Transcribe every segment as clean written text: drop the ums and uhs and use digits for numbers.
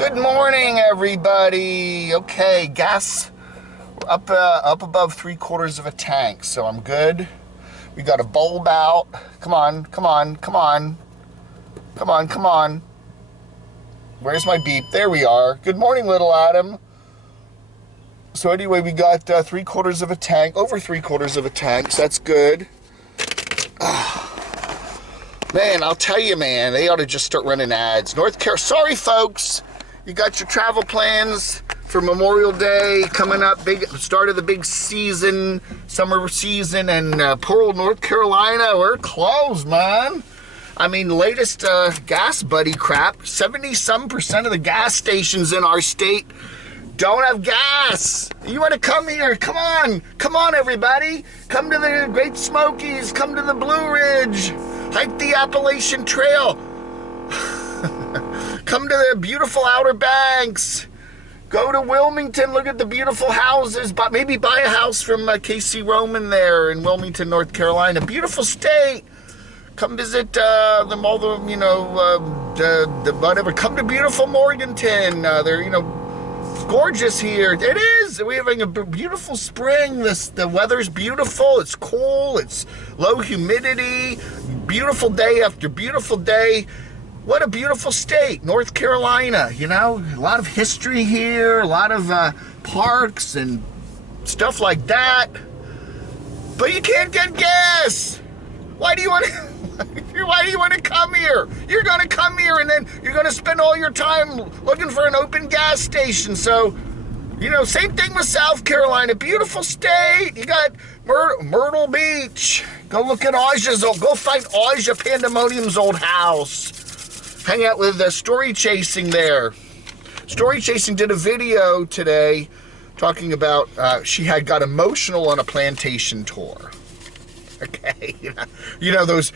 Good morning, everybody. Okay, gas up above 3/4 of a tank, so I'm good. We got a bulb out. Come on. Where's my beep? There we are. Good morning, little Adam. So anyway, we got 3/4 of a tank, over 3/4 of a tank, so that's good. Man, I'll tell you, man, they ought to just start running ads. North Carolina, sorry, folks. You got your travel plans for Memorial Day coming up, big start of the big season, summer season, and poor old North Carolina, we're closed, man. I mean, latest gas buddy crap, 70-some% of the gas stations in our state don't have gas. You want to come here? Come on, everybody. Come to the Great Smokies, come to the Blue Ridge, hike the Appalachian Trail. Come to the beautiful Outer Banks. Go to Wilmington, look at the beautiful houses. Maybe buy a house from Casey Roman there in Wilmington, North Carolina. Beautiful state. Come visit them, all the, the whatever. Come to beautiful Morganton. They're, gorgeous here. It is. We're having a beautiful spring. The weather's beautiful. It's cool. It's low humidity. Beautiful day after beautiful day. What a beautiful state, North Carolina. A lot of history here, a lot of parks and stuff like that. But you can't get gas. Why do you want to come here? You're going to come here and then you're going to spend all your time looking for an open gas station. So, same thing with South Carolina. Beautiful state. You got Myrtle Beach. Go look at go find Aja Pandemonium's old house. Hang out with Story Chasing there. Story Chasing did a video today talking about she had got emotional on a plantation tour. Okay, those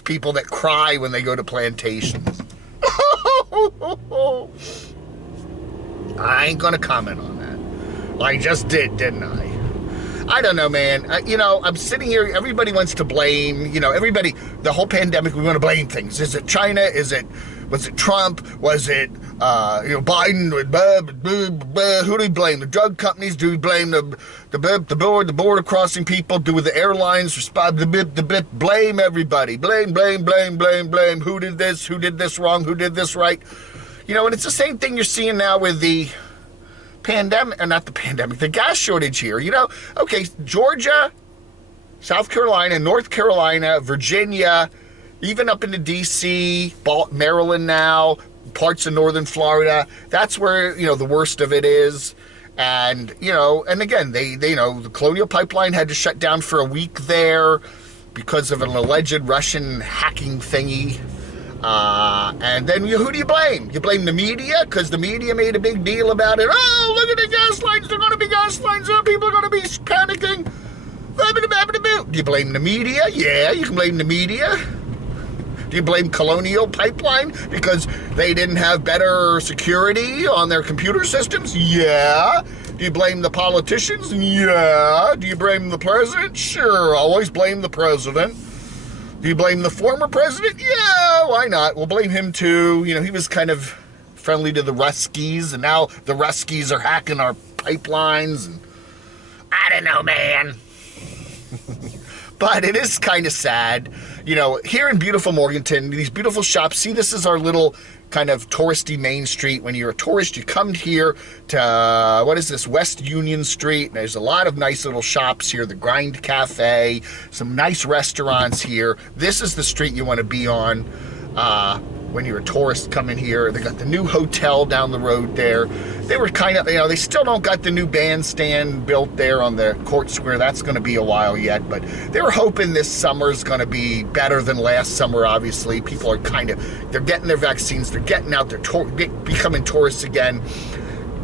people that cry when they go to plantations. I ain't gonna comment on that. I just did, didn't I? I don't know, man. I'm sitting here. Everybody wants to blame. Everybody. The whole pandemic, we want to blame things. Is it China? Was it Trump? Was it Biden? Who do we blame? The drug companies? Do we blame the border crossing people? Do the airlines respond? Blame everybody. Blame. Who did this? Who did this wrong? Who did this right? And it's the same thing you're seeing now with the pandemic, or not the pandemic, the gas shortage here. Okay, Georgia, South Carolina, North Carolina, Virginia, even up into D.C., Maryland now, parts of northern Florida. That's where, the worst of it is. And, and again, they the Colonial Pipeline had to shut down for a week there because of an alleged Russian hacking thingy. And then who do you blame? You blame the media, because the media made a big deal about it. Oh, look at the gas lines. There are going to be gas lines. People are going to be panicking. Do you blame the media? Yeah, you can blame the media. Do you blame Colonial Pipeline because they didn't have better security on their computer systems? Yeah. Do you blame the politicians? Yeah. Do you blame the president? Sure, always blame the president. Do you blame the former president? Yeah, why not? We'll blame him too. He was kind of friendly to the Ruskies, and now the Ruskies are hacking our pipelines. And I don't know, man. But it is kind of sad. Here in beautiful Morganton, these beautiful shops. See, this is our little kind of touristy main street. When you're a tourist, you come here to, West Union Street. And there's a lot of nice little shops here. The Grind Cafe, some nice restaurants here. This is the street you want to be on when you're a tourist coming here. They got the new hotel down the road there. They were kind of, they still don't got the new bandstand built there on the Court Square. That's going to be a while yet, but they were hoping this summer is going to be better than last summer, obviously. People are they're getting their vaccines. They're getting out. They're becoming tourists again.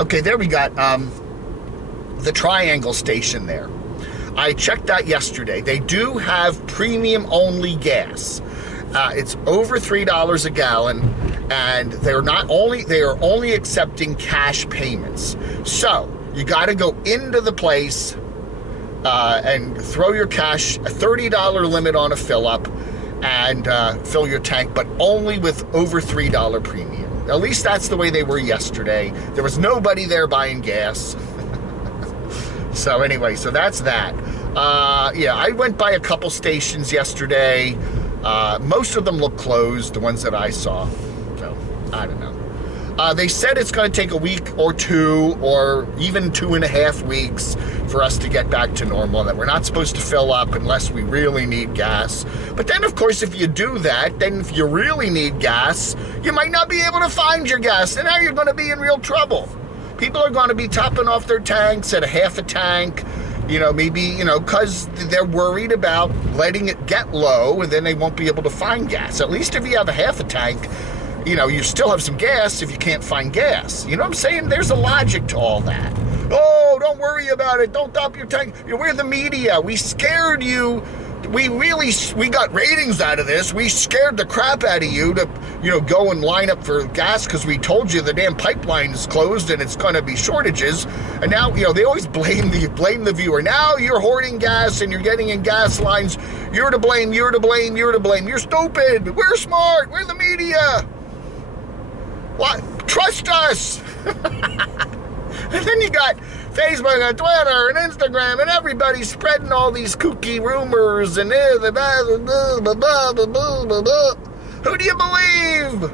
Okay, there we got the Triangle Station there. I checked that yesterday. They do have premium-only gas. It's over $3 a gallon, and they are only accepting cash payments. So you got to go into the place and throw your cash, a $30 limit on a fill up, and fill your tank, but only with over $3 premium. At least that's the way they were yesterday. There was nobody there buying gas. So anyway, so that's that. Yeah, I went by a couple stations yesterday. Most of them look closed, the ones that I saw. So, I don't know. They said it's going to take a week or two, or even 2.5 weeks for us to get back to normal, that we're not supposed to fill up unless we really need gas. But then, of course, if you do that, then if you really need gas, you might not be able to find your gas, and now you're going to be in real trouble. People are going to be topping off their tanks at a half a tank, maybe, because they're worried about letting it get low, and then they won't be able to find gas. At least if you have a half a tank, you still have some gas if you can't find gas. You know what I'm saying? There's a logic to all that. Oh, don't worry about it. Don't top your tank. We're the media. We scared you. We got ratings out of this. We scared the crap out of you to, go and line up for gas because we told you the damn pipeline is closed and it's going to be shortages. And now, they always blame the viewer. Now you're hoarding gas and you're getting in gas lines. You're to blame. You're to blame. You're to blame. You're stupid. We're smart. We're the media. What? Trust us. And then you got Facebook and Twitter and Instagram and everybody spreading all these kooky rumors and who do you believe?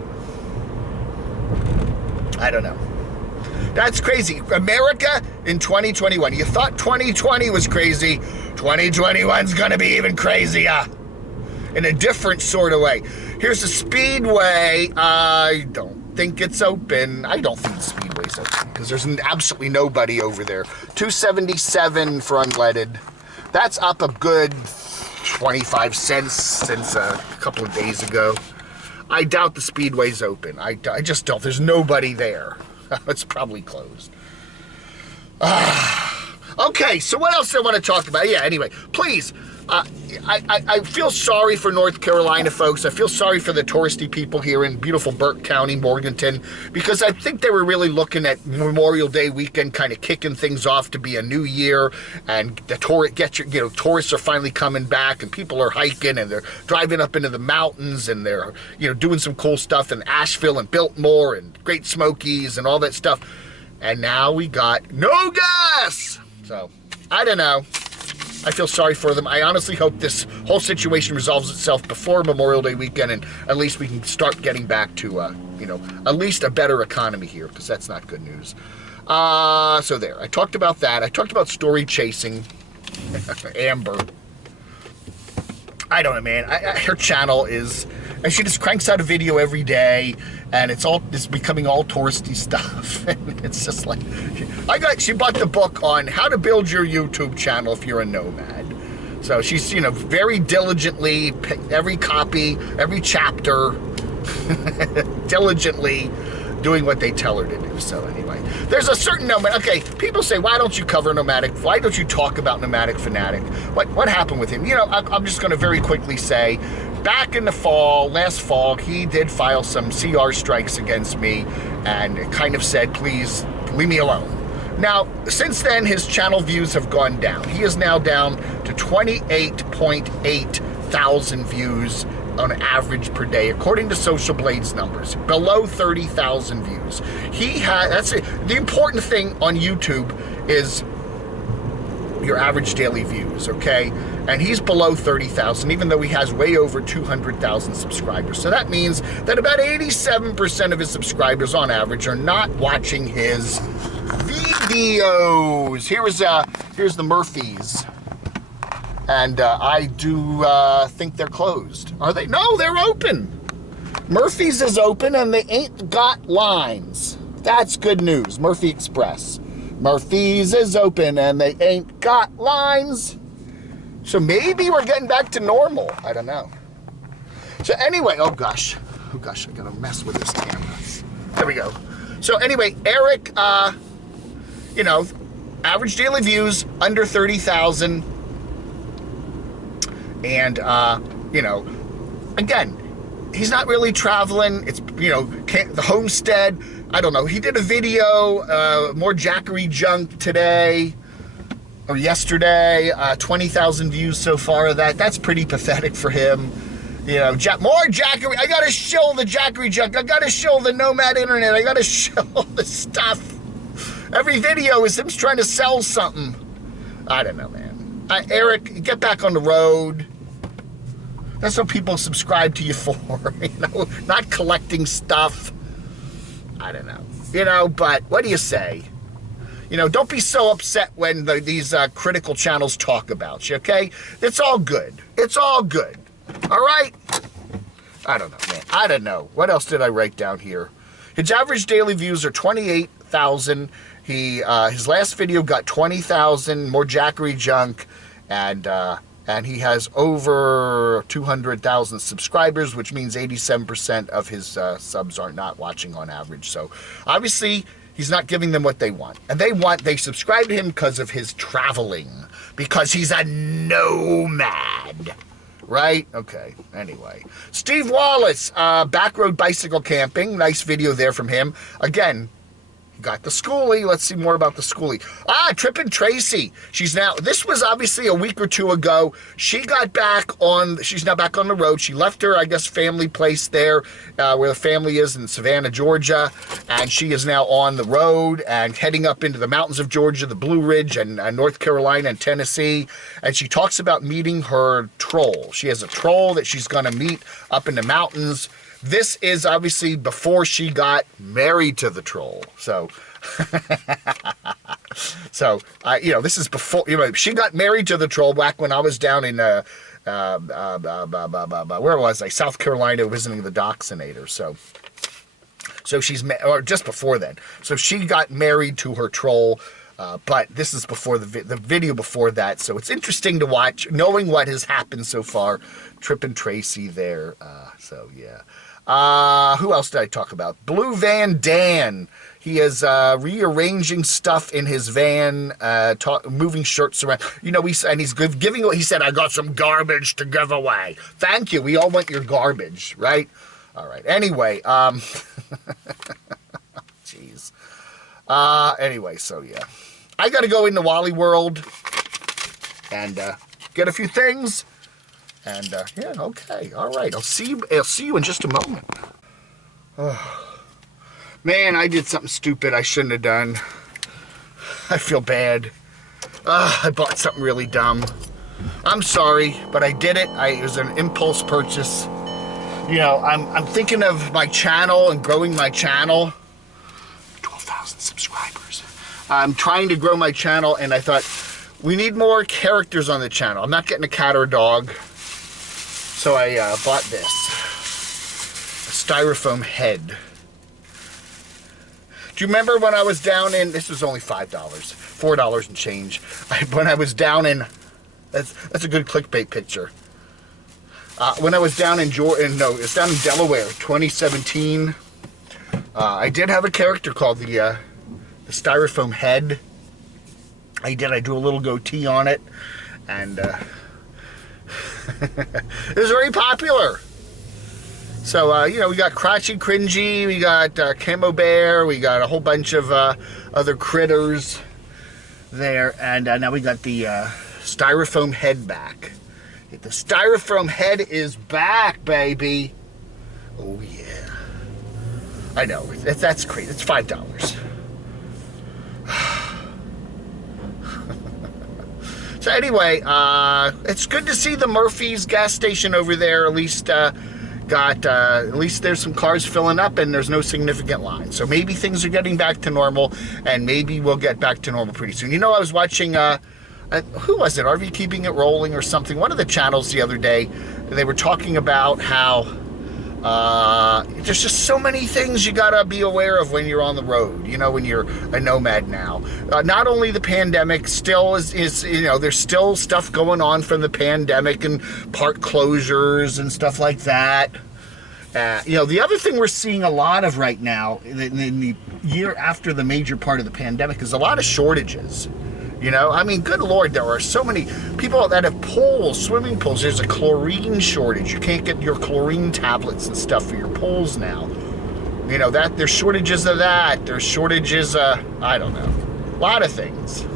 I don't know. That's crazy. America in 2021. You thought 2020 was crazy. 2021's going to be even crazier in a different sort of way. Here's the Speedway. I don't think it's open. I don't think the Speedway's open because there's absolutely nobody over there. $2.77 for unleaded. That's up a good 25 cents since a couple of days ago. I doubt the Speedway's open. I just don't. There's nobody there. It's probably closed. Okay, so what else do I want to talk about? Yeah, anyway, please. I feel sorry for North Carolina folks. I feel sorry for the touristy people here in beautiful Burke County, Morganton, because I think they were really looking at Memorial Day weekend kind of kicking things off to be a new year, and the tourists are finally coming back, and people are hiking, and they're driving up into the mountains, and they're doing some cool stuff in Asheville and Biltmore and Great Smokies and all that stuff. And now we got no gas. So I don't know. I feel sorry for them. I honestly hope this whole situation resolves itself before Memorial Day weekend, and at least we can start getting back to, at least a better economy here, because that's not good news. So there. I talked about that. I talked about story chasing. Amber. I don't know, man. Her channel is, and she just cranks out a video every day, and it's becoming all touristy stuff. And it's just like, she bought the book on how to build your YouTube channel if you're a nomad. So she's, very diligently, every copy, every chapter, diligently doing what they tell her to do. So anyway, there's a certain nomad. Okay, people say, why don't you cover Nomadic? Why don't you talk about Nomadic Fanatic? What happened with him? I'm just going to very quickly say, back in the last fall, he did file some CR strikes against me and kind of said, please leave me alone. Now, since then, his channel views have gone down. He is now down to 28.8 thousand views on average per day, according to Social Blade's numbers, below 30,000 views. That's it. The important thing on YouTube is your average daily views, okay? And he's below 30,000, even though he has way over 200,000 subscribers. So that means that about 87% of his subscribers on average are not watching his videos. Here's the Murphys. And I do think they're closed. Are they? No, they're open. Murphy's is open and they ain't got lines. That's good news. Murphy Express. Murphy's is open and they ain't got lines. So maybe we're getting back to normal. I don't know. So anyway, oh gosh, I gotta mess with this camera. There we go. So anyway, Eric, average daily views under 30,000. And, again, he's not really traveling. It's, the homestead. I don't know. He did a video, more Jackery junk today or yesterday. 20,000 views so far of that. That's pretty pathetic for him. You know, more Jackery. I gotta show the Jackery junk. I gotta show the Nomad internet. I gotta show the stuff. Every video is him trying to sell something. I don't know, man. Eric, get back on the road. That's what people subscribe to you for, you know, not collecting stuff. I don't know, you know, but what do you say? You know, don't be so upset when these critical channels talk about you, okay? It's all good. It's all good. All right? I don't know, man. I don't know. What else did I write down here? His average daily views are 28,000. His last video got 20,000, more Jackery junk, and he has over 200,000 subscribers, which means 87% of his subs are not watching on average. So obviously, he's not giving them what they want. And they subscribe to him because of his traveling, because he's a nomad. Right? Okay. Anyway. Steve Wallace, backroad bicycle camping. Nice video there from him. Again, got the schoolie. Let's see more about the schoolie. Trippin' Tracy. This was obviously a week or two ago. She's now back on the road. She left her, I guess, family place there, where the family is in Savannah, Georgia. And she is now on the road and heading up into the mountains of Georgia, the Blue Ridge, and North Carolina and Tennessee. And she talks about meeting her troll. She has a troll that she's going to meet up in the mountains. This is obviously before she got married to the troll. So, you know, this is before, you know, she got married to the troll back when I was down in, where was I? South Carolina, visiting the Dachshundator. So she's, or just before then. So she got married to her troll. But this is before the video before that, so it's interesting to watch, knowing what has happened so far. Trippin' Tracy there, so yeah. Who else did I talk about? Blue Van Dan. He is rearranging stuff in his van, moving shirts around. You know, he's giving. He said, "I got some garbage to give away." Thank you. We all want your garbage, right? All right. Anyway, jeez. Anyway, so yeah. I got to go into Wally World and get a few things. And yeah, okay, all right. I'll see you in just a moment. Oh, man, I did something stupid I shouldn't have done. I feel bad. I bought something really dumb. I'm sorry, but I did it. It was an impulse purchase. You know, I'm thinking of my channel and growing my channel. 12,000 subscribers. I'm trying to grow my channel, and I thought, we need more characters on the channel. I'm not getting a cat or a dog. So I bought this. A styrofoam head. Do you remember when I was down in, this was only $5, $4 and change. When I was down in, that's a good clickbait picture. When I was down in it's down in Delaware, 2017. I did have a character called the styrofoam head. I drew a little goatee on it, and it was very popular. So, you know, we got Crotchy Cringy, we got Camo Bear, we got a whole bunch of other critters there, and now we got the styrofoam head back. The styrofoam head is back, baby. Oh, yeah. I know, that's crazy. It's $5. So anyway, it's good to see the Murphy's gas station over there. At least at least there's some cars filling up and there's no significant line. So maybe things are getting back to normal, and maybe we'll get back to normal pretty soon. You know, I was watching, who was it? RV Keeping It Rolling or something? One of the channels the other day, they were talking about how there's just so many things you gotta be aware of when you're on the road, you know, when you're a nomad now. Not only the pandemic still is, you know, there's still stuff going on from the pandemic and park closures and stuff like that. You know, the other thing we're seeing a lot of right now in the year after the major part of the pandemic is a lot of shortages. You know, I mean, good Lord, there are so many people that have pools, swimming pools. There's a chlorine shortage. You can't get your chlorine tablets and stuff for your pools now. You know, there's shortages of that. There's shortages, I don't know, a lot of things.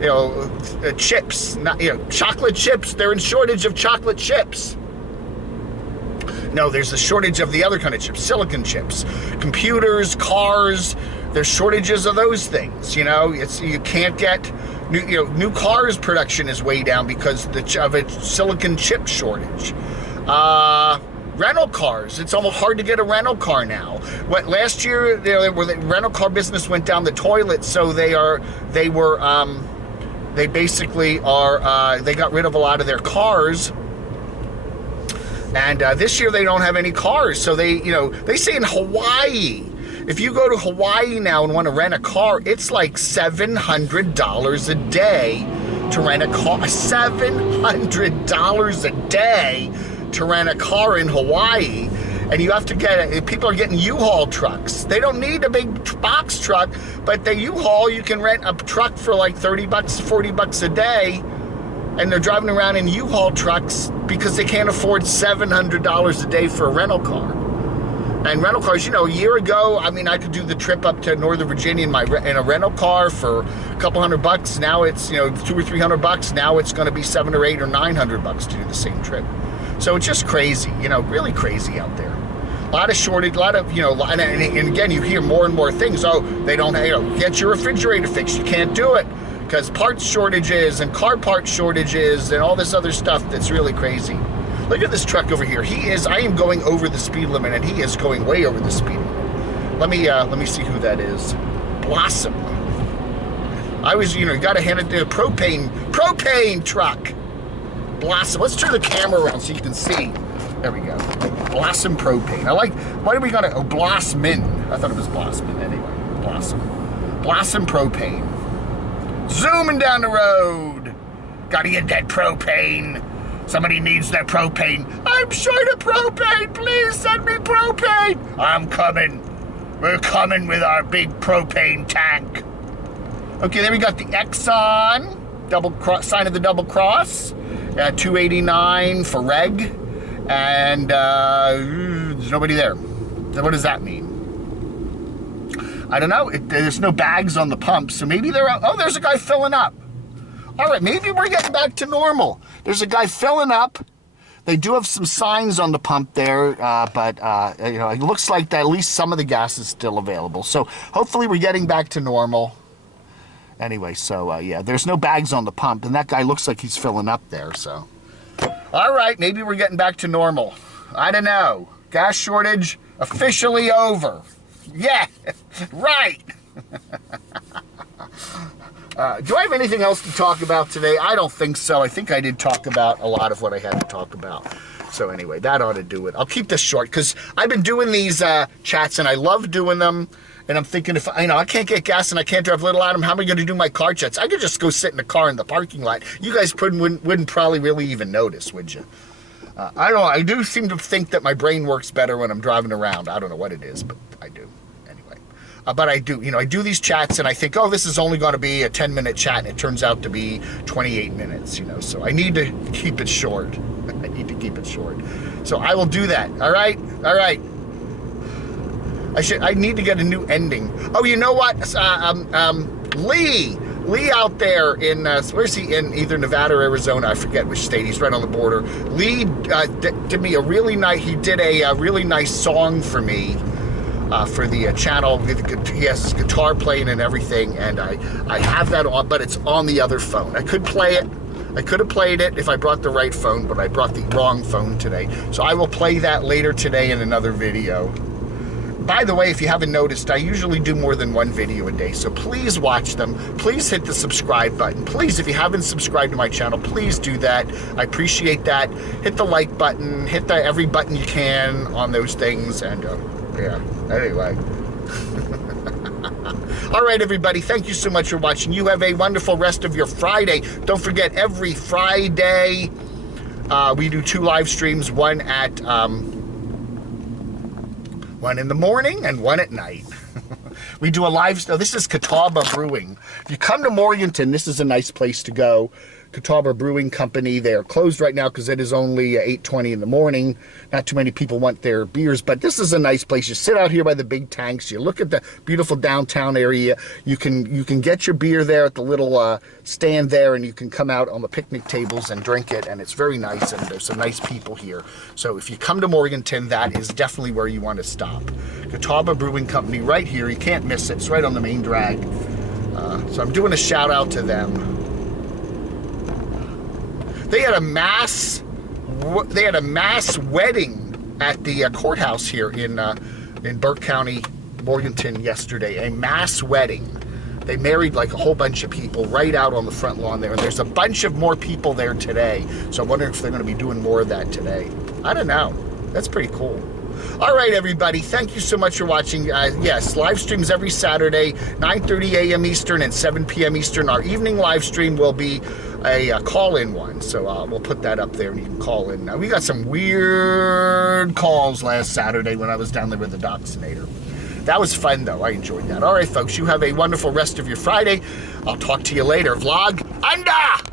You know, chips, you know, chocolate chips. They're in shortage of chocolate chips. No, there's a shortage of the other kind of chips, silicon chips, computers, cars. There's shortages of those things. You know, you can't get new cars production is way down because of a silicon chip shortage. Rental cars. It's almost hard to get a rental car now. Last year, the rental car business went down the toilet, so they basically they got rid of a lot of their cars. And this year they don't have any cars. So they say in Hawaii, if you go to Hawaii now and want to rent a car, it's like $700 a day to rent a car. $700 a day to rent a car in Hawaii. And you have to people are getting U-Haul trucks. They don't need a big box truck, but the U-Haul, you can rent a truck for like $30, $40 a day. And they're driving around in U-Haul trucks because they can't afford $700 a day for a rental car. And rental cars, a year ago, I mean, I could do the trip up to Northern Virginia in a rental car for a couple $100. Now it's, $200 or $300. Now it's going to be $700 or $800 or $900 to do the same trip. So it's just crazy, really crazy out there. A lot of shortage, and again, you hear more and more things. Oh, they don't, get your refrigerator fixed. You can't do it because parts shortages and car part shortages and all this other stuff that's really crazy. Look at this truck over here. I am going over the speed limit, and he is going way over the speed limit. Let me see who that is. Blossom. You got to hand it to a propane truck. Blossom. Let's turn the camera around so you can see. There we go. Blossom propane. Why do we got to, Blossman. I thought it was Blossman anyway. Blossom propane. Zooming down the road. Got to get that propane. Somebody needs that propane. I'm short of propane. Please send me propane. I'm coming. We're coming with our big propane tank. Okay, then we got the Exxon. Sign of the double cross. $2.89 for reg. And there's nobody there. So what does that mean? I don't know. There's no bags on the pump. So maybe they're out. Oh, there's a guy filling up. All right, maybe we're getting back to normal. There's a guy filling up. They do have some signs on the pump there, but it looks like that at least some of the gas is still available. So hopefully we're getting back to normal. Anyway, so yeah, there's no bags on the pump, and that guy looks like he's filling up there. So, all right, maybe we're getting back to normal. I don't know. Gas shortage officially over. Yeah, right. Do I have anything else to talk about today? I don't think so. I think I did talk about a lot of what I had to talk about. So anyway, that ought to do it. I'll keep this short because I've been doing these chats and I love doing them. And I'm thinking if I can't get gas and I can't drive Little Adam, how am I going to do my car chats? I could just go sit in the car in the parking lot. You guys wouldn't probably really even notice, would you? I don't know. I do seem to think that my brain works better when I'm driving around. I don't know what it is, but I do. But I do, I do these chats and I think, oh, this is only going to be a 10-minute chat, and it turns out to be 28 minutes, so I need to keep it short. I need to keep it short. So I will do that. All right. I need to get a new ending. Oh, you know what? Lee out there in, where's he, in either Nevada or Arizona? I forget which state. He's right on the border. Lee did me a really nice, he did a really nice song for me. For the channel, he has his guitar playing and everything, and I have that on, but it's on the other phone. I could play it. I could have played it if I brought the right phone, but I brought the wrong phone today. So I will play that later today in another video. By the way, if you haven't noticed, I usually do more than one video a day, so please watch them. Please hit the subscribe button. Please, if you haven't subscribed to my channel, please do that. I appreciate that. Hit the like button. Hit every button you can on those things, and yeah, anyway. All right, everybody, thank you so much for watching. You have a wonderful rest of your Friday. Don't forget, every Friday, we do 2 live streams, one at, one in the morning and one at night. We do a live, this is Catawba Brewing. If you come to Morganton, this is a nice place to go. Catawba Brewing Company. They are closed right now because it is only 8:20 in the morning. Not too many people want their beers, but this is a nice place. You sit out here by the big tanks. You look at the beautiful downtown area. You can get your beer there at the little stand there, and you can come out on the picnic tables and drink it, and it's very nice, and there's some nice people here. So if you come to Morganton, that is definitely where you want to stop. Catawba Brewing Company right here. You can't miss it. It's right on the main drag. So I'm doing a shout out to them. They had a mass wedding at the courthouse here in Burke County, Morganton yesterday. A mass wedding. They married like a whole bunch of people right out on the front lawn there, and there's a bunch of more people there today. So I'm wondering if they're going to be doing more of that today. I don't know. That's pretty cool. All right, everybody, thank you so much for watching. Yes, live streams every Saturday, 9:30 a.m. Eastern and 7 p.m. Eastern. Our evening live stream will be a call-in one, so we'll put that up there and you can call in. Now, we got some weird calls last Saturday when I was down there with the Doxinator. That was fun, though. I enjoyed that. All right, folks, you have a wonderful rest of your Friday. I'll talk to you later. Vlog, anda!